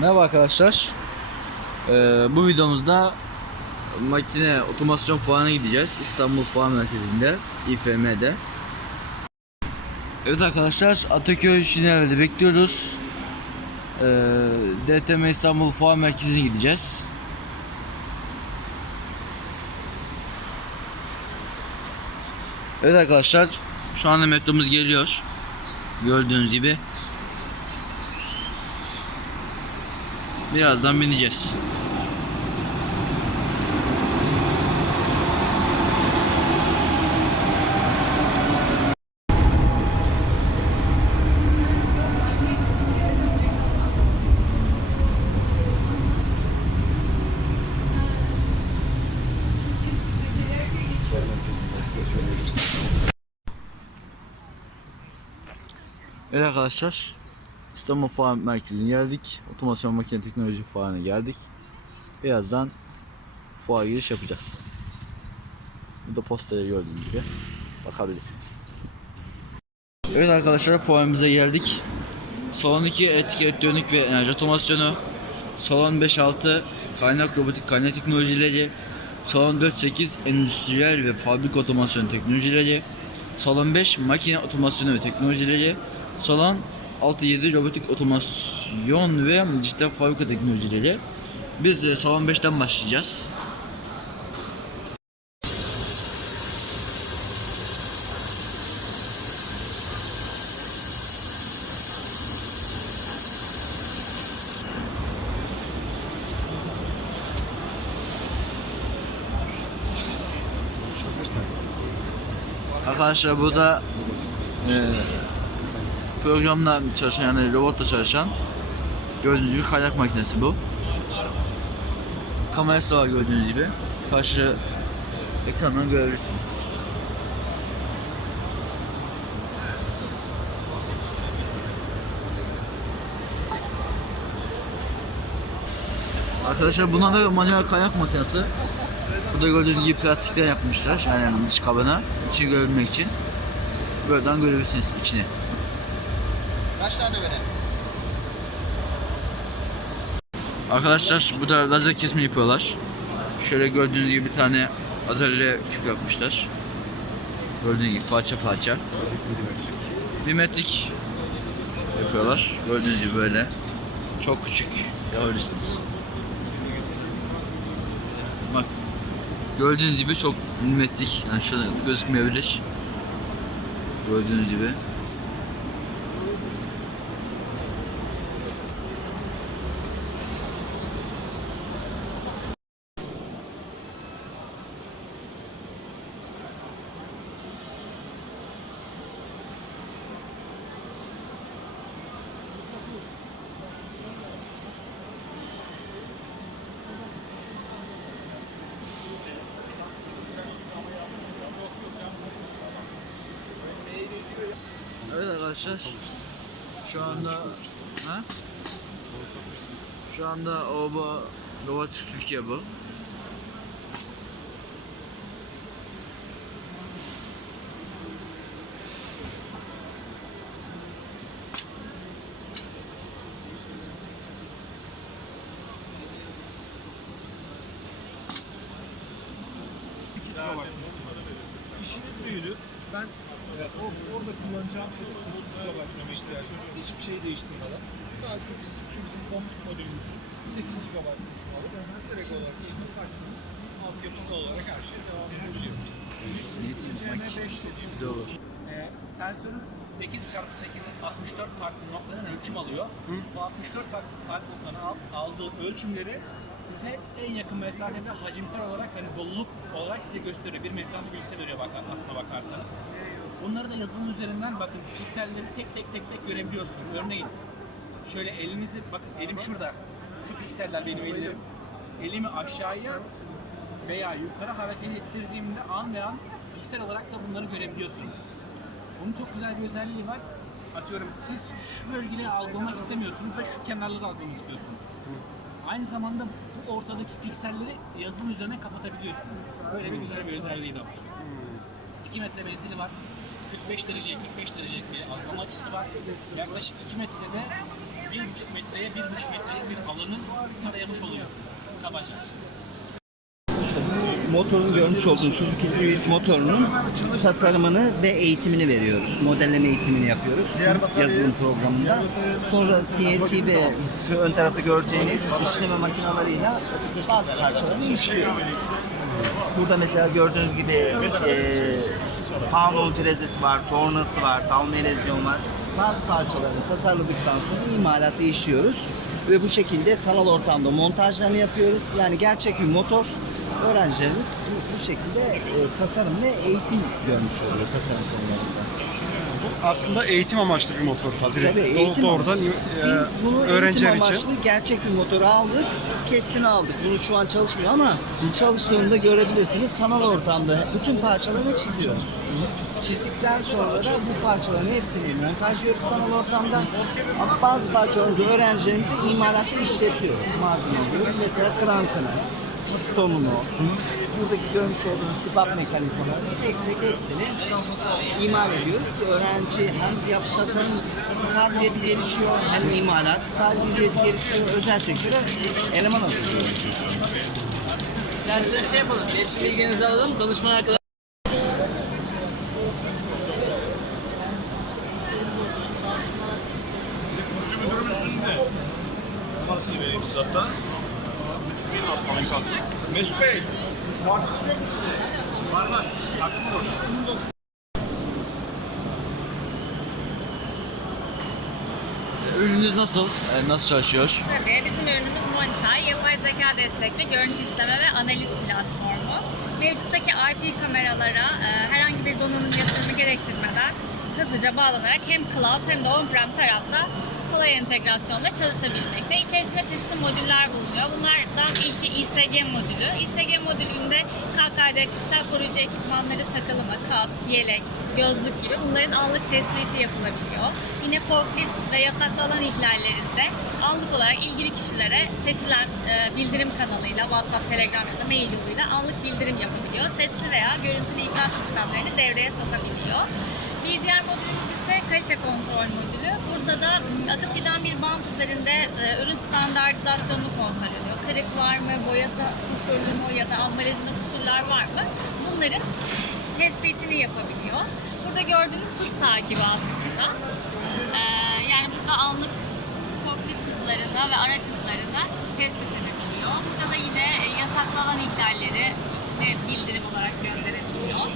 Merhaba arkadaşlar. Ee, bu videomuzda makine otomasyon fuarına gideceğiz. İstanbul Fuar Merkezi'nde, İFM'de. Evet arkadaşlar, Ataköy Şinever'de bekliyoruz. Ee, DTM İstanbul Fuar Merkezi'ne gideceğiz. Evet arkadaşlar, şu anda metromuz geliyor. Gördüğünüz gibi. Birazdan bineceğiz. Evet arkadaşlar İstanbul Fuar Merkezi'ne geldik. Otomasyon makine teknoloji fuarına geldik. Birazdan fuar giriş yapacağız. Burada posteri gördüğünüz gibi bakabilirsiniz. Evet arkadaşlar fuarımıza geldik. Salon 2 etik elektronik ve enerji otomasyonu. Salon 5-6 kaynak robotik kaynak teknolojileri. Salon 4-8 endüstriyel ve fabrika otomasyon teknolojileri. Salon 5 makine otomasyonu ve teknolojileri. Salon 6-7 robotik otomasyon ve dijital fabrika teknolojileri. Biz e, salon 5'ten başlayacağız. Arkadaşlar burada e, programla çalışan yani robotla çalışan gördüğünüz gibi kaynak makinesi bu. Kamerası var gördüğünüz gibi. Karşı ekrandan görebilirsiniz. Arkadaşlar buna da manuel kaynak makinesi. Burada gördüğünüz gibi plastikten yapmışlar yani dış kabına içi görebilmek için. Buradan görebilirsiniz içini. Kaç tane verelim? Arkadaşlar burada lazer kesimi yapıyorlar. Şöyle gördüğünüz gibi bir tane lazerle küp yapmışlar. Gördüğünüz gibi parça parça. Milimetrik yapıyorlar. Gördüğünüz gibi böyle. Çok küçük yapabilirsiniz. Bak gördüğünüz gibi çok milimetrik. Yani şurada gözükmeyebilir. Gördüğünüz gibi. Evet arkadaşlar. Şu anda ha? Şu anda Oba Robot Türkiye bu. İşiniz büyüdü. Ben e, o, orada kullanacağım şeyde 8 GB RAM ihtiyacım var. Hiçbir şey değiştirmeden. Sadece şu, şu bizim komut modülümüz 8 GB alıp hemen direkt olarak şimdi taktınız. Altyapısı olarak her şey devam edebiliyoruz. CM5 dediğimiz Güzel olur. Ee, sensörün 8x8'in 64 farklı noktadan ölçüm alıyor. Bu 64 farklı farklı noktadan al- aldığı ölçümleri size en yakın mesafede hacimsel olarak hani doluluk olarak size gösteriyor. Bir mesafe bilgisi veriyor bak aslına bakarsanız. Bunları da yazılım üzerinden bakın pikselleri tek tek tek tek görebiliyorsunuz. Örneğin şöyle elinizi bakın elim şurada. Şu pikseller benim ellerim. Elimi aşağıya veya yukarı hareket ettirdiğimde an ve an piksel olarak da bunları görebiliyorsunuz. Bunun çok güzel bir özelliği var. Atıyorum siz şu bölgeleri algılamak istemiyorsunuz ve şu kenarları algılamak istiyorsunuz. Aynı zamanda ortadaki pikselleri yazılım üzerine kapatabiliyorsunuz. Böyle bir güzel bir özelliği de var. 2 metre menzili var. 45 derece 45 derecelik bir algılama açısı var. Yaklaşık 2 metrede de bir buçuk metreye bir buçuk metrelik bir alanın tarayamış oluyorsunuz. Kabaca. Motorun görmüş olduğunuz Suzuki Swift motorunun tasarımını ve eğitimini veriyoruz. Modelleme eğitimini yapıyoruz. Yazılım programında. Sonra CNC ve şu ön tarafta göreceğiniz işleme makinalarıyla bazı parçalarını işliyoruz. Burada mesela gördüğünüz gibi e, Faunol frezesi var, tornası var, talmelezyon var. Bazı parçalarını tasarladıktan sonra imalatta işliyoruz. Ve bu şekilde sanal ortamda montajlarını yapıyoruz. Yani gerçek bir motor öğrencilerimiz bu, şekilde e, tasarım ve eğitim görmüş oluyor tasarım konularında. Aslında eğitim amaçlı bir motor. Tabii, doğ- eğitim doğrudan e, Biz bunu öğrenciler eğitim için. amaçlı gerçek bir motoru aldık, kestini aldık. Bunu şu an çalışmıyor ama çalıştığında görebilirsiniz. Sanal ortamda bütün parçalarını çiziyoruz. Çizdikten sonra da bu parçaların hepsini montajlıyoruz sanal ortamda. Ama bazı parçaları da öğrencilerimize imalatta işletiyoruz. Malzeme oluyor. Mesela krankını, stonunu, buradaki görmüş olduğunuz sipap mekanizmalarını tek tek hepsini imal ediyoruz ki öğrenci hem yap tasarım kabiliyeti gelişiyor hem imalat kabiliyeti gelişiyor. Özel sektöre eleman alıyor. Yani bir şey yapalım, iletişim bilginizi alalım, danışman arkadaşlar. Ürününüz nasıl? E, Nasıl çalışıyor? Tabii bizim ürünümüz Monitay, yapay zeka destekli görüntü işleme ve analiz platformu. Mevcuttaki IP kameralara e, herhangi bir donanım yatırımı gerektirmeden hızlıca bağlanarak hem cloud hem de on-prem tarafta kolay entegrasyonla çalışabilmekte. İçerisinde çeşitli modüller bulunuyor. Bunlardan ilki İSG modülü. İSG modülünde KKD kişisel koruyucu ekipmanları takılı mı, kask, yelek, gözlük gibi bunların anlık tespiti yapılabiliyor. Yine forklift ve yasaklı alan ihlallerinde anlık olarak ilgili kişilere seçilen e, bildirim kanalıyla WhatsApp, Telegram ya da mail yoluyla anlık bildirim yapabiliyor. Sesli veya görüntülü ikaz sistemlerini devreye sokabiliyor. Bir diğer modülümüz ise kalite kontrol modülü. Burada da m, akıp giden bir bant üzerinde e, ürün standartizasyonunu kontrol ediyor. Kırık var mı, boyası kusurlu mu ya da ambalajında kusurlar var mı? Bunların tespitini yapabiliyor. Burada gördüğünüz hız takibi aslında. Ee, yani burada anlık forklift hızlarını ve araç hızlarını tespit edebiliyor. Burada da yine e, yasaklı alan ihlalleri bildirim olarak gönderebiliyor.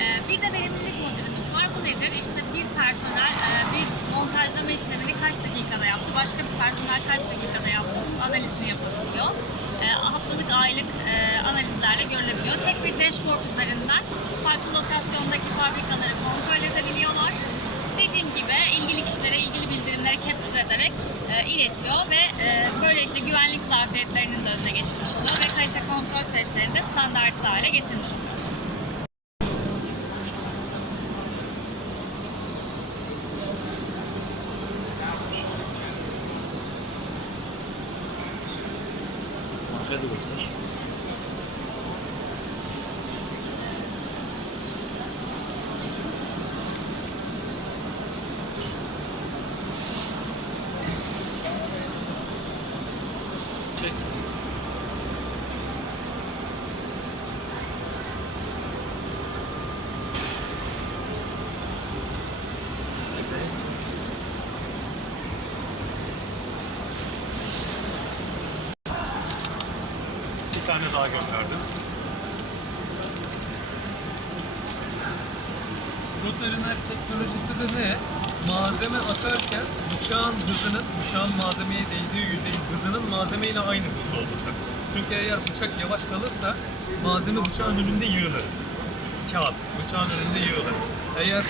Ee, bir de verimlilik. Bu nedir? İşte bir personel e, bir montajlama işlemini kaç dakikada yaptı, başka bir personel kaç dakikada yaptı bunun analizini yapabiliyor. Ee, haftalık, aylık e, analizlerle görülebiliyor. Tek bir dashboard üzerinden farklı lokasyondaki fabrikaları kontrol edebiliyorlar. Dediğim gibi ilgili kişilere ilgili bildirimleri capture ederek e, iletiyor ve e, böylelikle güvenlik zafiyetlerinin de önüne geçilmiş oluyor ve kalite kontrol süreçlerini de standartize hale getirmiş oluyor. Daha gönderdim. Rotary knife teknolojisi de ne? Malzeme atarken bıçağın hızının, bıçağın malzemeye değdiği yüzeyin hızının malzemeyle aynı hızda olması. Çünkü eğer bıçak yavaş kalırsa malzeme bıçağın önünde yığılır. Kağıt bıçağın önünde yığılır. Eğer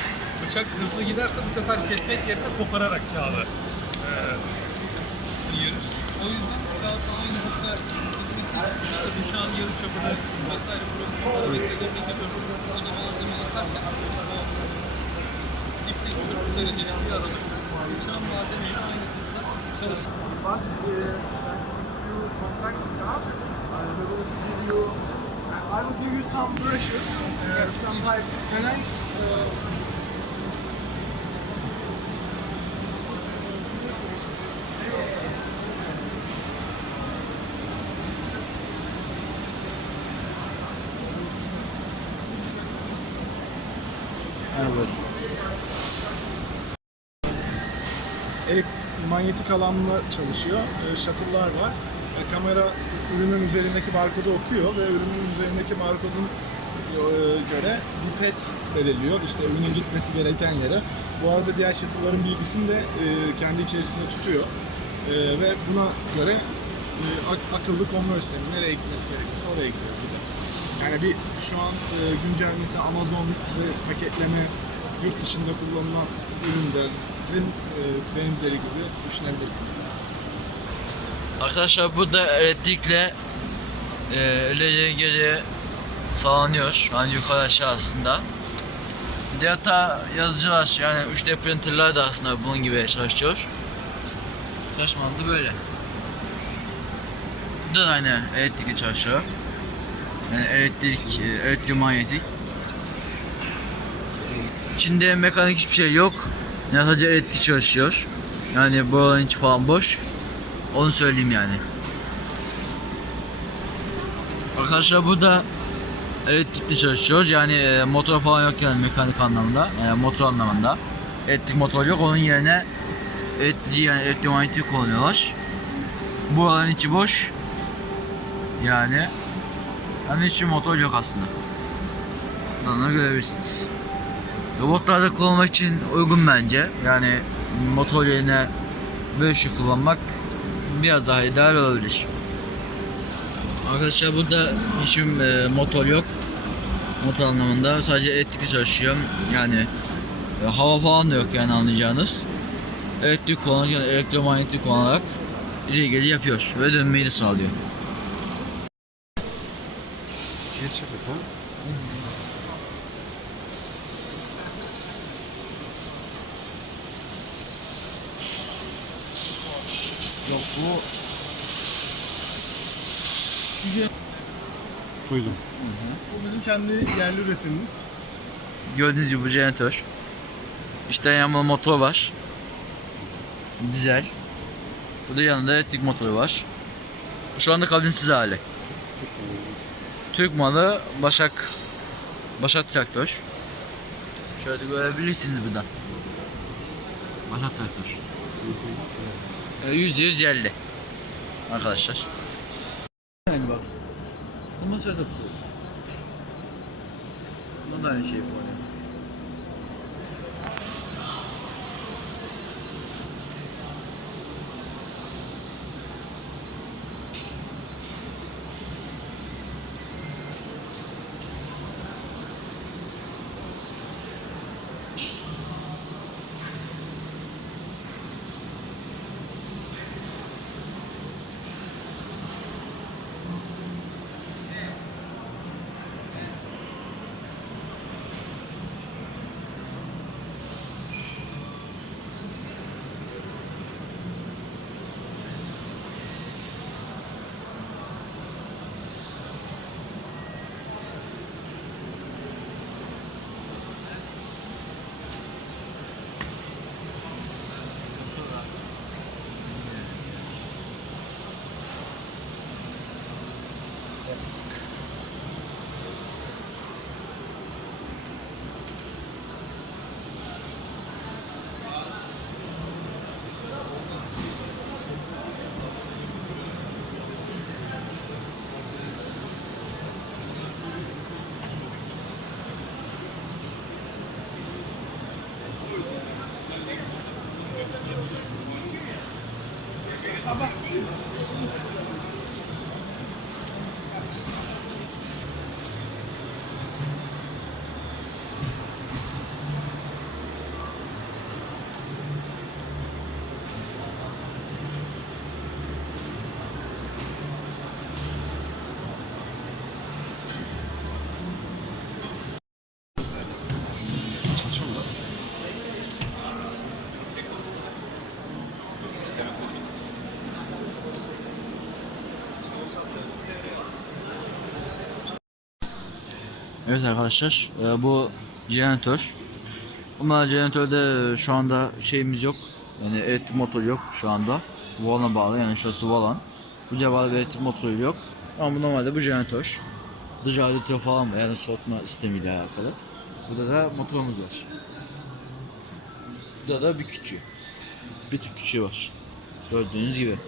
bıçak hızlı giderse bu sefer kesmek yerine kopararak kağıdı eee yığılır. O yüzden bıçağın yarı çapını vesaire protokolları beklemek yapıyoruz. Onu malzeme atarken o dipte görüp derecelik bir arada bıçağın malzemeyle aynı hızda çalışıyor. But uh, you contact us, we will give you. I will give you some brushes, uh, some type. Can I? Uh, Böyle. Elektrik manyetik alanla çalışıyor. E, var. E, kamera ürünün üzerindeki barkodu okuyor ve ürünün üzerindeki barkodun e, göre bir pet belirliyor. İşte ürünün gitmesi gereken yere. Bu arada diğer shuttle'ların bilgisini de e, kendi içerisinde tutuyor. E, ve buna göre e, ak- akıllı konvoy sistemi nereye gitmesi gerekiyorsa oraya gidiyor gibi. Yani bir şu an e, güncel mesela Amazon ve paketleme yurt dışında kullanılan ürünlerin e, benzeri gibi düşünebilirsiniz. Arkadaşlar burada elektrikle e, ileri geri sağlanıyor. Yani yukarı aşağı aslında. Data yazıcılar yani 3D printerlar da aslında bunun gibi çalışıyor. Çalışma da böyle. Bu da aynı elektrikli çalışıyor. Yani elektrik, elektromanyetik. İçinde mekanik hiçbir şey yok. Yani sadece elektrik çalışıyor. Yani buraların içi falan boş. Onu söyleyeyim yani. Arkadaşlar burada elektrikli çalışıyoruz. Yani e, motor falan yok yani mekanik anlamda. Yani motor anlamında. Elektrik motor yok. Onun yerine elektriği yani elektromanyetik kullanıyorlar. Bu alan içi boş. Yani yani hiçbir motor yok aslında. Bunları görebilirsiniz. Robotlarda kullanmak için uygun bence. Yani motor yerine böyle şey kullanmak biraz daha ideal olabilir. Arkadaşlar burada hiçbir e, motor yok. Motor anlamında sadece elektrikli çalışıyor. Yani e, hava falan da yok yani anlayacağınız. Elektrik kullanırken elektromanyetik kullanarak ileri geri yapıyor ve dönmeyi sağlıyor. Geç bakalım. Yok bu Duydum. Bu bizim kendi yerli üretimimiz. gördüğünüz gibi bu jeneratör. İşte yanmalı motor var. Dizel. Burada yanında elektrik motoru var. Şu anda kabinsiz hali. Türk malı Başak Başak traktör. Şöyle görebilirsiniz buradan. Başak traktör. Ee, Yüzde yüz yerli. Arkadaşlar. Yani bak. Ama sen de Bunda da aynı şey var. Evet arkadaşlar e, bu jeneratör. Ama jeneratörde şu anda şeyimiz yok. Yani elektrik motoru yok şu anda. Volana bağlı yani şurası volan. Bu cevabı elektrik motoru yok. Ama bu normalde bu jeneratör. Dış radyatör falan var yani soğutma sistemiyle alakalı. Burada da motorumuz var. Burada da bir küçüğü. Bir tık küçüğü var. Gördüğünüz gibi.